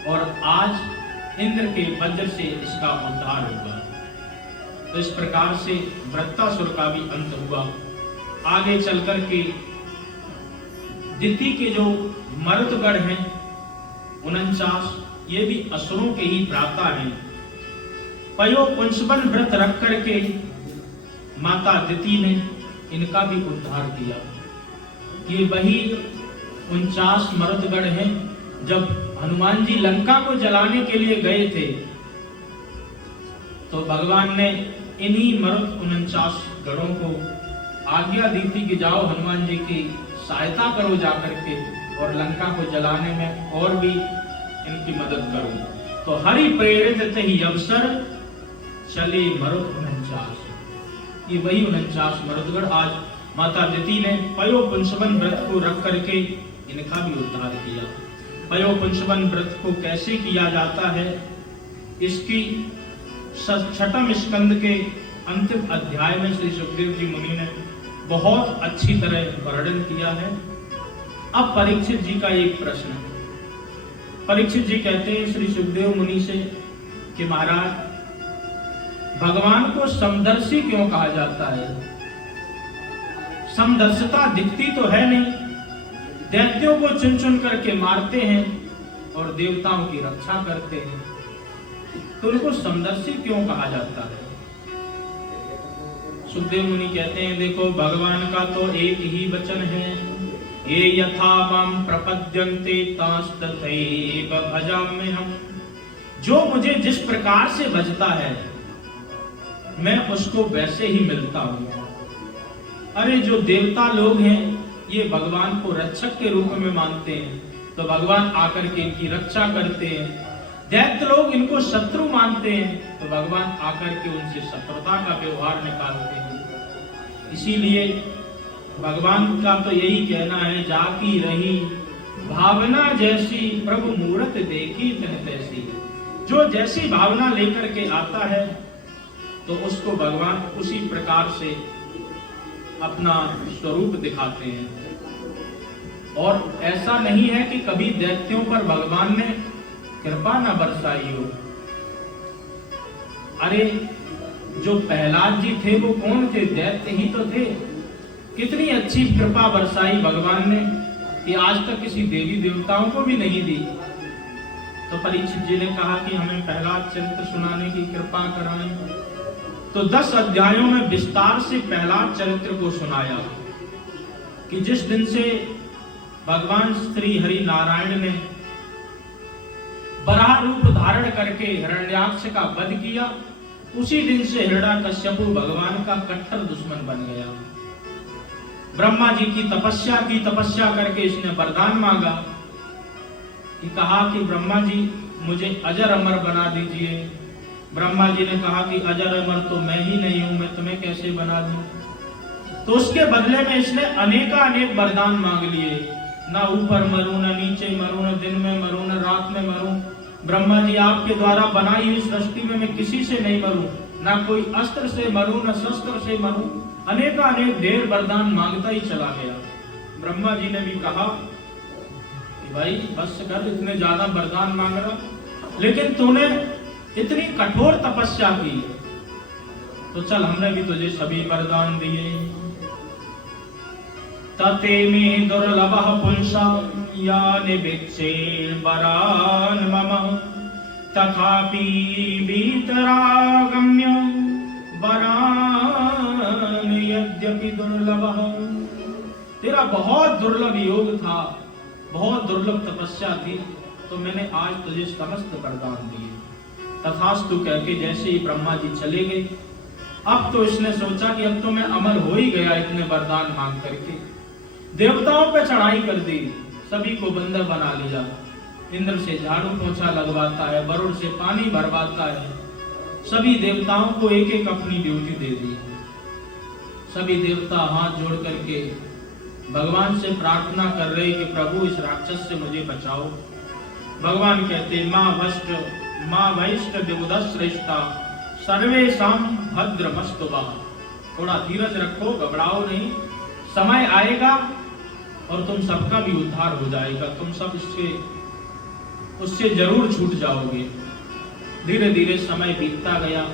और आज इंद्र के वज्र से इसका उद्धार हुआ। तो इस प्रकार से वृत्तासुर का भी अंत हुआ। आगे चलकर के दिति के जो मरुतगढ़ हैं 49, ये भी असुरों के ही भ्राता हैं। पयो पुंसवन व्रत रख करके माता दिति ने इनका भी उद्धार किया। ये वही 49 मरुतगढ़ हैं। जब हनुमान जी लंका को जलाने के लिए गए थे तो भगवान ने इन्हीं मरुत 49 गढ़ों को आज्ञा दी थी कि जाओ हनुमान जी की सहायता करो जाकर के और लंका को जलाने में और भी इनकी मदद करो। तो हरि प्रेरित ही अवसर चले मरुत 49। ये वही 49 मरुतगढ़ आज माता दिति ने पयो पुंसवन व्रत को रख करके इनका भी उद्धार किया। पयो पुंसवन व्रत को कैसे किया जाता है, इसकी 6वें स्कंद के अंतिम अध्याय में श्री सुखदेव जी मुनि ने बहुत अच्छी तरह वर्णन किया है। अब परीक्षित जी का एक प्रश्न है। परीक्षित जी कहते हैं श्री सुखदेव मुनि से कि महाराज, भगवान को समदर्शी क्यों कहा जाता है? समदर्शिता दिखती तो है नहीं, दैत्यों को चुन चुन करके मारते हैं और देवताओं की रक्षा करते हैं, तो उनको समदर्शी क्यों कहा जाता है? सुखदेव मुनि कहते हैं देखो, भगवान का तो एक ही वचन है, ये यथा मां प्रपद्यन्ते तास्तथैव भजाम्यहम्। जो मुझे जिस प्रकार से भजता है मैं उसको वैसे ही मिलता हूं। अरे जो देवता लोग हैं ये भगवान को रक्षक के रूप में मानते हैं, तो भगवान आकर के इनकी रक्षा करते हैं। दैत्य लोग इनको शत्रु मानते हैं, तो भगवान आकर के उनसे शत्रुता का व्यवहार निकालते हैं। इसीलिए भगवान का तो यही कहना है, जाकी रही भावना जैसी प्रभु मूरत देखी तन तैसी। जो जैसी भावना लेकर के आता है तो उसको भगवान उसी प्रकार से अपना स्वरूप दिखाते हैं। और ऐसा नहीं है कि कभी दैत्यों पर भगवान ने कृपा न बरसाई हो। अरे जो प्रहलाद जी थे वो कौन थे? दैत्य ही तो थे। कितनी अच्छी कृपा बरसाई भगवान ने कि आज तक किसी देवी देवताओं को भी नहीं दी। तो परीक्षित जी ने कहा कि हमें प्रहलाद चरित्र सुनाने की कृपा कराएं। तो 10 अध्यायों में विस्तार से प्रहलाद चरित्र को सुनाया कि जिस दिन से भगवान श्री हरि नारायण ने वराह रूप धारण करके हिरण्याक्ष का वध किया, उसी दिन से हिरण्यकश्यप भगवान का कट्टर दुश्मन बन गया। ब्रह्मा जी की तपस्या करके इसने वरदान मांगा कि कहा कि ब्रह्मा जी मुझे अजर अमर बना दीजिए। ब्रह्मा जी ने कहा कि अजर अमर तो मैं ही नहीं हूं, मैं तुम्हें कैसे बना दूं। तो उसके बदले में इसने अनेक वरदान मांग लिए, ना ऊपर मरूं, ना नीचे मरूं, ना दिन में मरूं, ना रात में मरूं। ब्रह्मा जी आपके द्वारा बनाई हुई सृष्टि में मैं किसी से नहीं मरूं, ना कोई अस्त्र से मरूं, ना शस्त्र से मरूं। अनेक ढेर वरदान मांगता ही चला गया। ब्रह्मा जी ने भी कहा कि भाई बस कर, इतने ज्यादा वरदान मांग रहा, लेकिन तूने इतनी कठोर तपस्या की, तो चल हमने भी तुझे सभी वरदान दिए। तते में दुर्लभः पुंसा यानि भिक्षेण वरान् मम तथापि भीतरागम्य वरान् यद्यपि दुर्लभः। तेरा बहुत दुर्लभ योग था, बहुत दुर्लभ तपस्या थी, तो मैंने आज तुझे समस्त वरदान दिए। तथास्तु कह के जैसे ही ब्रह्मा जी चले गए, अब तो इसने सोचा कि अब तो मैं अमर हो ही गया इतने वरदान मांग करके। देवताओं पे चढ़ाई कर दी, सभी को बंदर बना लिया। इंद्र से झाड़ू पोछा लगवाता है, वरुण से पानी भरवाता है, सभी देवताओं को एक अपनी ड्यूटी दे दी। सभी देवता हाथ जोड़ करके भगवान से प्रार्थना कर रहे कि प्रभु इस राक्षस से मुझे बचाओ। भगवान कहते माँ वैष्ट देवदस श्रेष्ठा सर्वेषां भद्रमस्तु वः। थोड़ा धीरज रखो, घबराओ नहीं, समय आएगा और तुम सबका भी उद्धार हो जाएगा, तुम सब उससे जरूर छूट जाओगे। धीरे धीरे समय बीतता गया।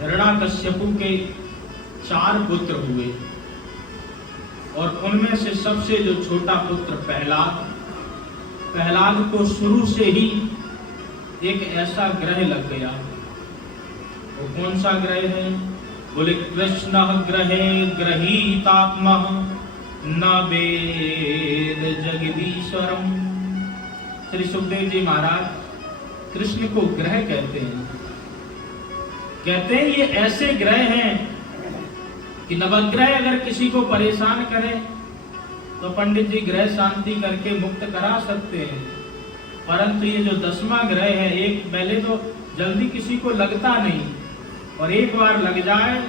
हिरण्यकश्यप के 4 पुत्र हुए और उनमें से सबसे जो छोटा पुत्र प्रहलाद को शुरू से ही एक ऐसा ग्रह लग गया। वो कौन सा ग्रह है? बोले कृष्ण ग्रहे ग्रहीतात्मा न वेद जगदीश्वरम। श्री सुखदेव जी महाराज कृष्ण को ग्रह कहते हैं ये ऐसे ग्रह हैं कि नवग्रह अगर किसी को परेशान करे तो पंडित जी ग्रह शांति करके मुक्त करा सकते हैं, परंतु ये जो 10वां ग्रह है, एक पहले तो जल्दी किसी को लगता नहीं, और एक बार लग जाए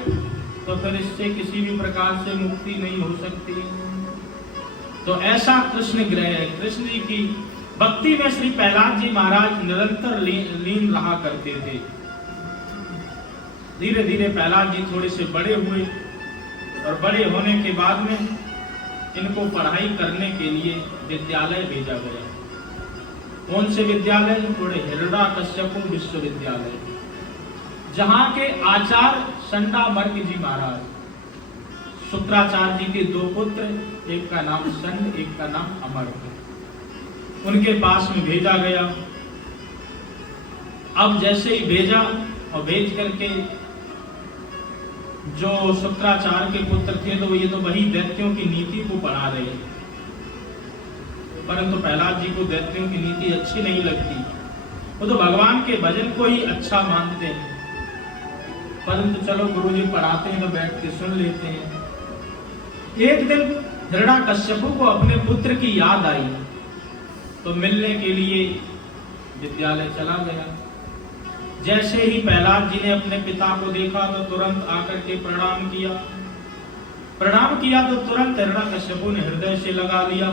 तो फिर इससे किसी भी प्रकार से मुक्ति नहीं हो सकती। तो ऐसा कृष्ण ग्रह है। कृष्ण जी की भक्ति में श्री प्रहलाद जी महाराज निरंतर लीन रहा करते थे। धीरे धीरे प्रहलाद जी थोड़े से बड़े हुए और बड़े होने के बाद में इनको पढ़ाई करने के लिए विद्यालय भेजा गया। कौन से विद्यालय? थोड़े हिरण्यकश्यप विश्वविद्यालय, जहां के आचार्य संडामर्क जी महाराज, शुक्राचार्य जी के 2 पुत्र, एक का नाम संड, एक का नाम अमर्क, उनके पास में भेजा गया। अब जैसे ही भेजा और भेज करके जो शुक्राचार्य के पुत्र थे, तो ये तो वही दैत्यों की नीति को पढ़ा रहे, परंतु प्रहलाद जी को दैत्यों की नीति अच्छी नहीं लगती। वो तो भगवान के भजन को ही अच्छा मानते हैं, परंतु चलो गुरुजी पढ़ाते हैं तो बैठ के सुन लेते हैं। एक दिन हिरण्यकश्यप को अपने पुत्र की याद आई, तो मिलने के लिए विद्यालय चला गया। जैसे ही प्रहलाद जी ने अपने पिता को देखा तो तुरंत आकर के प्रणाम किया तो तुरंत हिरण्यकश्यप ने हृदय से लगा लिया।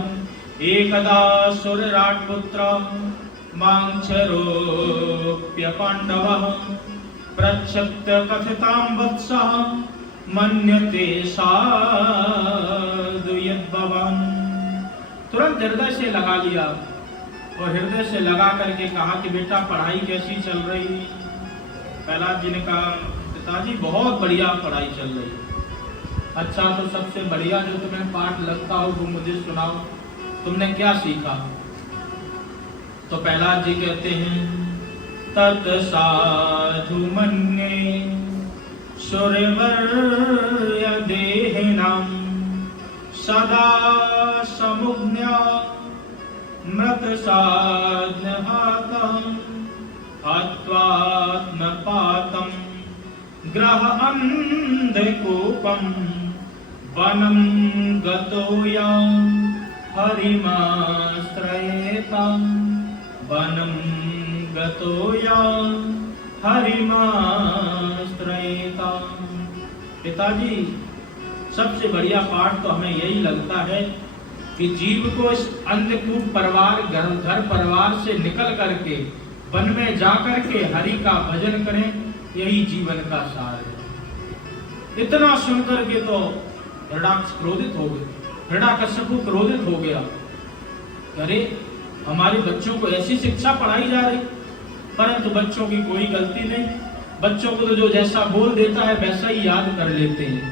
एकदा सुरराट पुत्र मांक्षरोप्य पांडवः प्रक्षिप्त कथितां वत्सः मन्यते साधु यद्भवान्। तुरंत हृदय से लगा लिया और हृदय से लगा करके कहा कि बेटा पढ़ाई कैसी चल रही? प्रहलाद जी ने कहा पिताजी बहुत बढ़िया पढ़ाई चल रही। अच्छा, तो सबसे बढ़िया जो तुम्हें पाठ लगता हो वो मुझे सुनाओ, तुमने क्या सीखा? तो प्रहलाद जी कहते हैं तत् साधु मन्ये सुरवर्य देहिनां सदा समुज्ञा मृत साधनहातः हत्वात्मपातं ग्रह अंधकूपं वनं गतो या हरिमाश्रयेता वनं गतो या हरिमाश्रयेता। पिताजी, सबसे बढ़िया पाठ तो हमें यही लगता है कि जीव को इस अंधकूप परिवार घर परिवार से निकल करके वन में जाकर के हरि का भजन करें, यही जीवन का सार है। इतना सुनकर के तो हिरण्याक्ष क्रोधित हो गए, हिरण्याकश्यप क्रोधित हो गया। अरे, हमारे बच्चों को ऐसी शिक्षा पढ़ाई जा रही, परंतु बच्चों की कोई गलती नहीं। बच्चों को तो जो जैसा बोल देता है वैसा ही याद कर लेते हैं।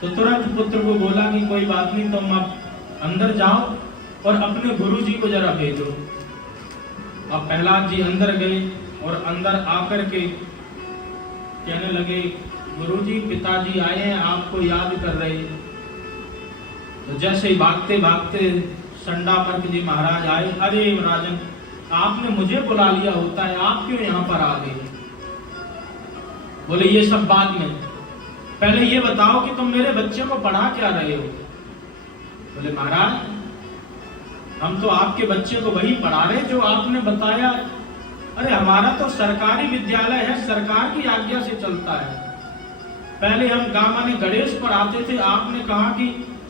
तो तुरंत पुत्र को बोला कि कोई बात नहीं, तुम अब अंदर जाओ और अपने गुरुजी को जरा भेजो। अब प्रहलाद जी अंदर गए और अंदर आकर के कहने लगे, गुरुजी, पिताजी आए हैं, आपको याद कर रहे हैं। तो जैसे ही भागते भागते संडामर्क जी महाराज आए। अरे राजन, आपने मुझे बुला लिया होता है, आप क्यों यहाँ पर आ गए? बोले, ये सब बाद में, पहले ये बताओ कि तुम मेरे बच्चे को पढ़ा क्या रहे हो? बोले, महाराज, हम तो आपके बच्चे को वही पढ़ा रहे जो आपने बताया। अरे, हमारा तो सरकारी विद्यालय है, सरकार की आज्ञा से चलता है। पहले हम गामा ने गणेश पढ़ाते थे, आपने कहा कि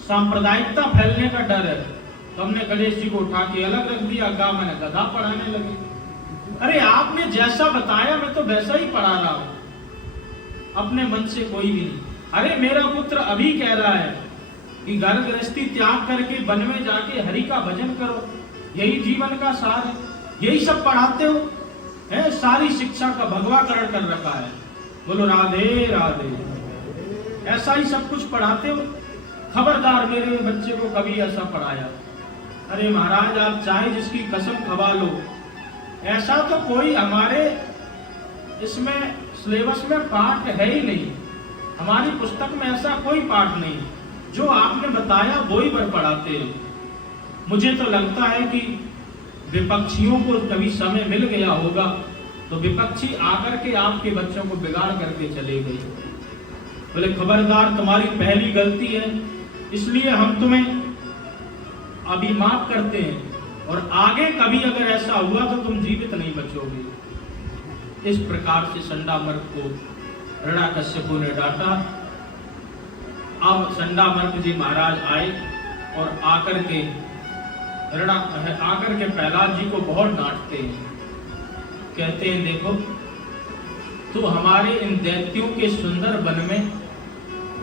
सांप्रदायिकता फैलने का डर है, तो हमने गणेश जी को उठा के अलग रख दिया, गामा ने गधा पढ़ाने लगे। अरे, आपने जैसा बताया मैं तो वैसा ही पढ़ा रहा हूं, अपने मन से कोई भी नहीं। अरे, मेरा पुत्र अभी कह रहा है कि घर गृहस्थी त्याग करके वन में जाके हरि का भजन करो, यही जीवन का सार है, यही सब पढ़ाते हो है, सारी शिक्षा का भगवाकरण कर रखा है। बोलो राधे राधे, ऐसा ही सब कुछ पढ़ाते हो? खबरदार मेरे बच्चे को कभी ऐसा पढ़ाया। अरे महाराज, आप चाहे जिसकी कसम खवा लो, ऐसा तो कोई हमारे इसमें सिलेबस में पाठ है ही नहीं, हमारी पुस्तक में ऐसा कोई पाठ नहीं। जो आपने बताया वो ही पर पढ़ाते हैं। मुझे तो लगता है कि विपक्षियों को कभी समय मिल गया होगा तो विपक्षी आकर के आपके बच्चों को बिगाड़ करके चले गए। बोले, खबरदार, तुम्हारी पहली गलती है, इसलिए हम तुम्हें अभी माफ करते हैं, और आगे कभी अगर ऐसा हुआ तो तुम जीवित नहीं बचोगे। इस प्रकार से संडामर्क को हिरण्याकश्यप ने डांटा। अब संडामर्क जी महाराज आए और आकर के प्रहलाद जी को बहुत डांटते हैं। कहते हैं, देखो, तो हमारे इन दैत्यों के सुंदर वन में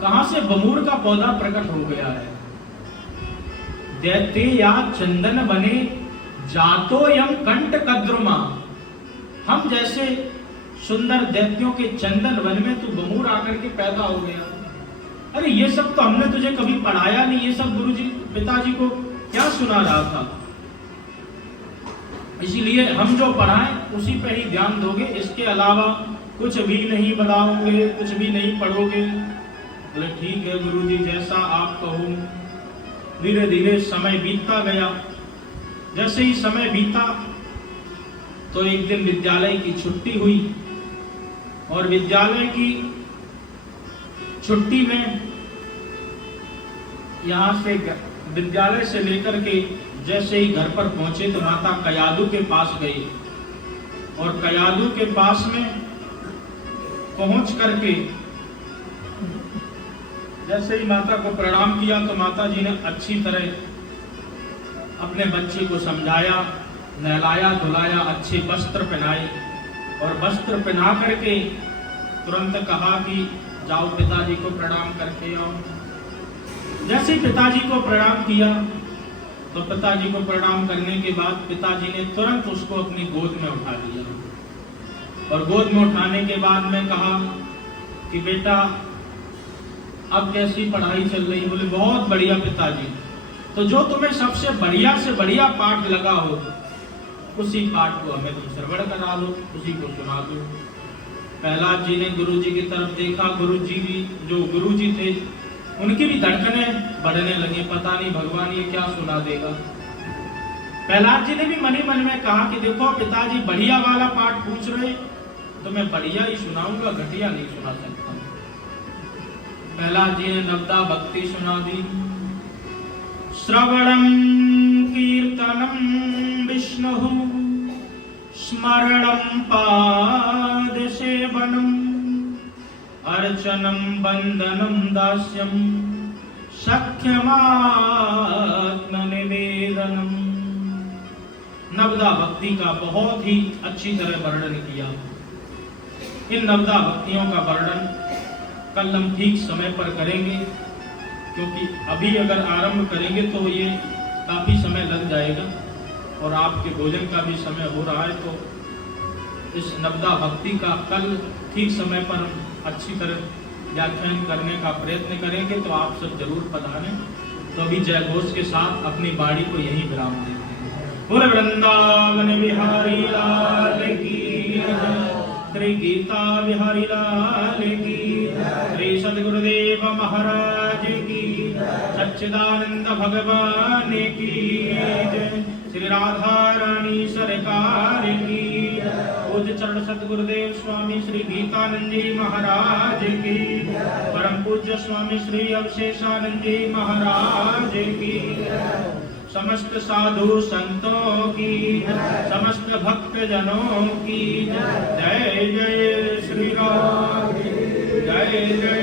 कहां से बमूर का पौधा प्रकट हो गया है? दैत्य या चंदन बने जातो यम कंठ कद्रुमा। हम जैसे सुंदर दैत्यों के चंदन वन में तू बमूर आकर के पैदा हो गया। अरे, ये सब तो हमने तुझे कभी पढ़ाया नहीं, ये सब गुरुजी पिताजी को क्या सुना रहा था? इसीलिए हम जो पढ़ाएं उसी पे ही ध्यान दोगे, इसके अलावा कुछ भी नहीं बताओगे, कुछ भी नहीं पढ़ोगे। बोले, ठीक है गुरुजी, जैसा आप कहो। धीरे धीरे समय बीतता गया। जैसे ही समय बीता तो एक दिन विद्यालय की छुट्टी हुई, और विद्यालय की छुट्टी में यहाँ से विद्यालय से लेकर के जैसे ही घर पर पहुंचे तो माता कयादू के पास गई, और कयादू के पास में पहुंच करके जैसे ही माता को प्रणाम किया तो माता जी ने अच्छी तरह अपने बच्चे को समझाया, नहलाया धुलाया, अच्छे वस्त्र पहनाए, और वस्त्र पहना करके तुरंत कहा कि जाओ पिताजी को प्रणाम करके आओ। जैसे ही पिताजी को प्रणाम किया तो पिताजी को प्रणाम करने के बाद पिताजी ने तुरंत उसको अपनी गोद में उठा लिया, और गोद में उठाने के बाद में कहा कि बेटा, अब कैसी पढ़ाई चल रही? बोले, बहुत बढ़िया पिताजी। तो जो तुम्हें सबसे बढ़िया से बढ़िया पाठ लगा हो उसी पाठ को हमें तुम श्रवण करा दो, उसी को सुना दो। प्रहलाद जी ने गुरुजी की तरफ देखा। गुरुजी भी, जो गुरुजी थे, उनकी भी धड़कनें बढ़ने लगी। पता नहीं भगवान ये क्या सुना देगा। प्रहलाद जी ने भी मन ही मन में कहा कि देखो पिताजी बढ़िया वाला पाठ पूछ रहे तो मैं बढ़िया ही सुनाऊंगा, घटिया नहीं सुना सकता। प्रहलाद जी ने नवदा भक्ति सुना दी। श्रवणम कीर्तनम विष्णु स्मरणम पाद सेवनम अर्चनम बंदनम दास्यम सख्यमात्म निवेदनम। नवदा भक्ति का बहुत ही अच्छी तरह वर्णन किया। इन नवदा भक्तियों का वर्णन कल हम ठीक समय पर करेंगे, क्योंकि अभी अगर आरंभ करेंगे तो ये काफी समय लग जाएगा और आपके भोजन का भी समय हो रहा है। तो इस नवदा भक्ति का कल ठीक समय पर अच्छी तरह व्याख्यान करने का प्रयत्न करेंगे, तो आप सब जरूर पधारें। तो अभी जय घोष के साथ अपनी बाड़ी को यहीं विराम देते हैं। पूरे वृंदावन बिहारी लाल की जय, श्री गीता बिहारी लाल की, श्री सद्गुरुदेव महाराज की, सच्चिदानंद भगवान की जय, श्री राधा रानी सरकार की, पूज्य चरण सद्गुरुदेव स्वामी श्री गीतानंद जी महाराज की, परम पूज्य स्वामी श्री अवशेषानंद जी महाराज की, समस्त साधु संतों की, समस्त भक्त जनों की जय। जय श्री राम, जय जय